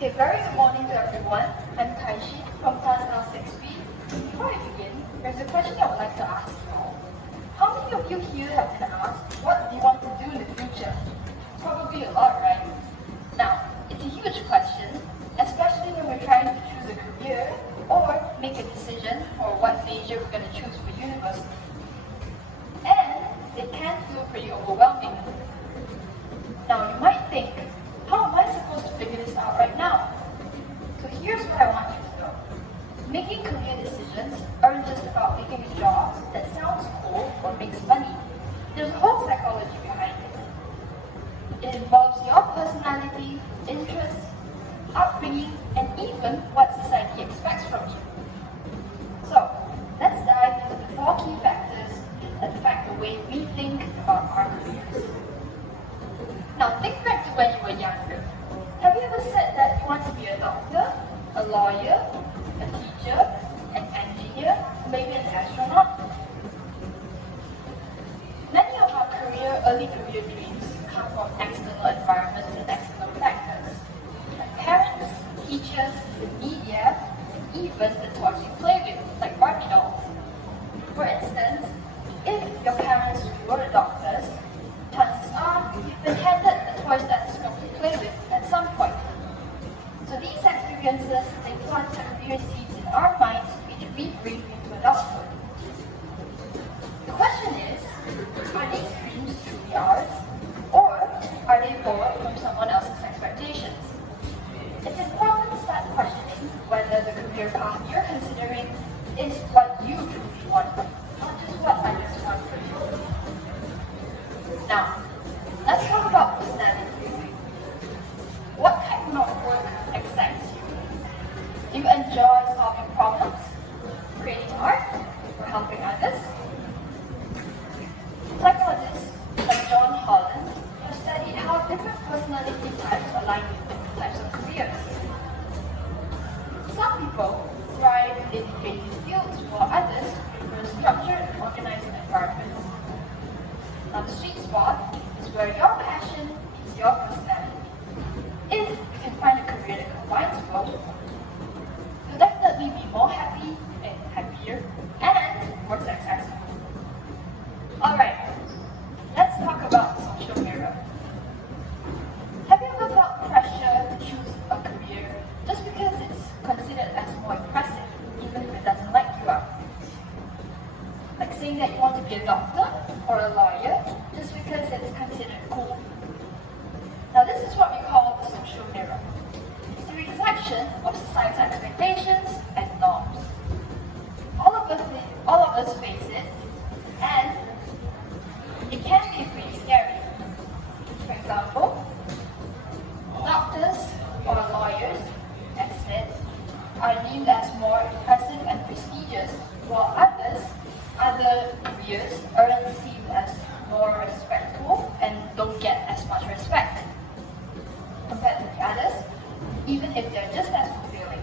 Okay, very good morning to everyone. I'm Kai Shin from class L6B. Before I begin, there's a question I would like to ask you all. How many of you here have been asked, what do you want to do in the future? Probably a lot, right? Now, it's a huge question, especially when we're trying to choose a career or make a decision for what major we're going to choose for university. And it can feel pretty overwhelming. Now, you might think, how am I supposed to figure this out right now? So here's what I want you to know. Making career decisions aren't just about picking a job that sounds cool or makes money. There's a whole psychology behind it. It involves your personality, interests, upbringing, and even what society expects from you. So, let's dive into the 4 key factors that affect the way we think about our careers. Now think back to when you were younger. Have you ever said that you want to be a doctor, a lawyer, a teacher, an engineer, maybe an astronaut? Many of our early career dreams come from external environments and external factors, like parents, teachers, the media, and even the toys you play with, like Barbie dolls. For instance, if your parents were doctors, chances are you've been handed a toy stethoscope to play with at some point. So these experiences, they plant career seeds in our minds which we bring into adulthood. The question is, are these dreams truly ours? Or are they borrowed from someone else's expectations? It's important to start questioning whether the career path you're considering is what you truly want, not just what others want for you. Now, let's talk about personality. What type of work excites you? Do you enjoy solving problems, creating art, or helping others? Psychologists like John Holland have studied how different personality types align with different types of careers. Some people thrive in creative fields, while others prefer structured and organized environments. Now, the sweet spot is where your passion meets your personality. If you can find a career that combines both, you'll definitely be more happy and happier and more successful. Alright, let's talk about the social mirror. Have you ever felt pressure to choose a career just because it's considered as more impressive, even if it doesn't light you up? Like saying that you want to be a doctor or a lawyer just because it's considered cool. Now this is what we call the social mirror. It's the reflection of societal expectations and norms. All of us face it, and it can be pretty scary. For example, doctors or lawyers, as said, are deemed as more impressive and prestigious, while other careers aren't seen as more respectful and don't get as much respect compared to the others, even if they're just as fulfilling.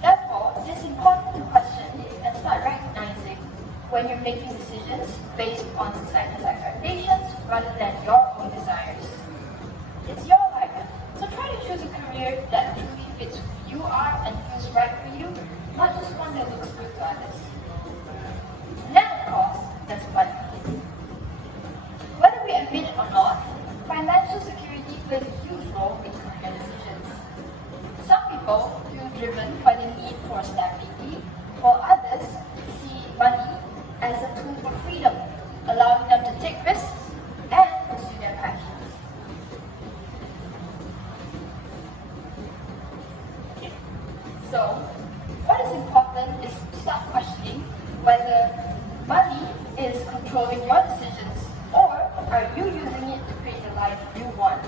Therefore, it is important to question and start recognizing when you're making decisions based on society's expectations rather than your own desires. It's your life, so try to choose a career that truly fits who you are and feels right for you, not just one that looks good to others. And then, of course, there's money. Whether we admit it or not, financial security plays a huge role in career decisions. Some people feel driven by the need for stability, while others see money as a tool for freedom, allowing them to take risks and pursue their passions. Okay. So, what is important is to start questioning whether money is controlling your decisions, or are you using it to create the life you want?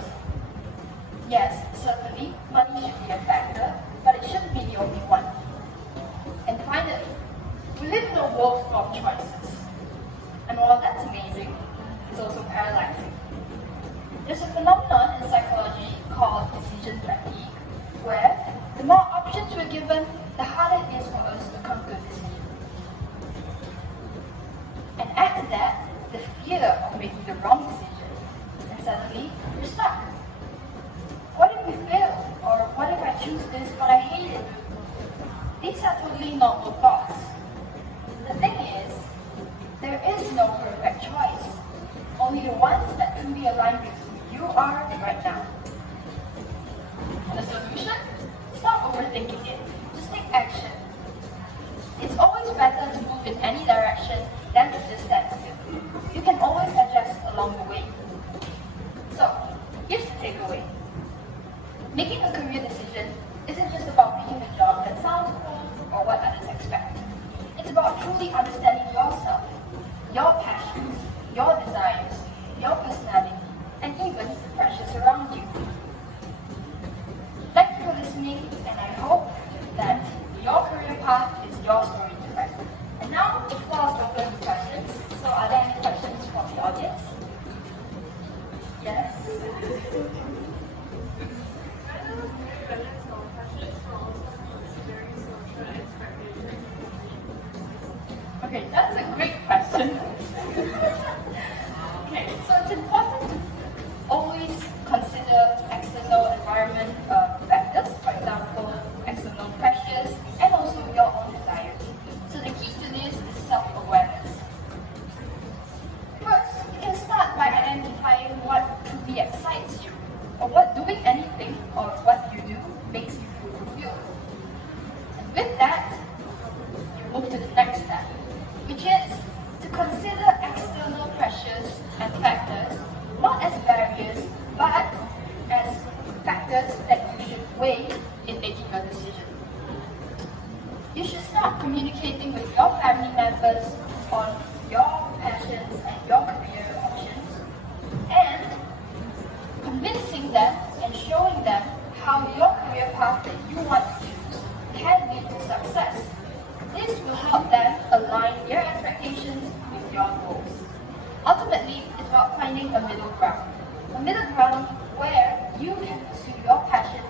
Yes, certainly, money should be a factor, but it shouldn't be the only one. And finally, we live in a world full of choices. And while that's amazing, it's also paralyzing. There's a phenomenon in psychology called decision fatigue, where the more options we're given, the harder it is for us to come to a decision. And add to that, the fear of making the wrong decision, and suddenly you're stuck. What if you are right now. The solution? Stop overthinking it. Just take action. It's always better to move in any direction than to just stand still. You can always adjust along the way. So, here's the takeaway. Making a career decision isn't just about picking a job that sounds cool or what others expect. It's about truly understanding yourself, your passions, your desires, your personality, and even the pressures around you. Thank you for listening, and I hope that your career path is your story to write. And now, the floor is open to questions. So, are there any questions from the audience? Yes? Okay, that's a great question. Okay, so it's important to always consider external environment factors, for example, external pressures, and also your own desires. So the key to this is self-awareness. First, you can start by identifying what truly excites you, or what doing anything or what you do makes you feel fulfilled. And with that, you move to the next step, which is to consider external pressures and factors not as barriers, but as factors that you should weigh in making your decision. You should start communicating with your family members on your passions and your career options, and convincing them and showing them how your career path that you want to choose can lead to success. This will help them align their expectations with your goals. Ultimately, it's about finding a middle ground. A middle ground where you can pursue your passion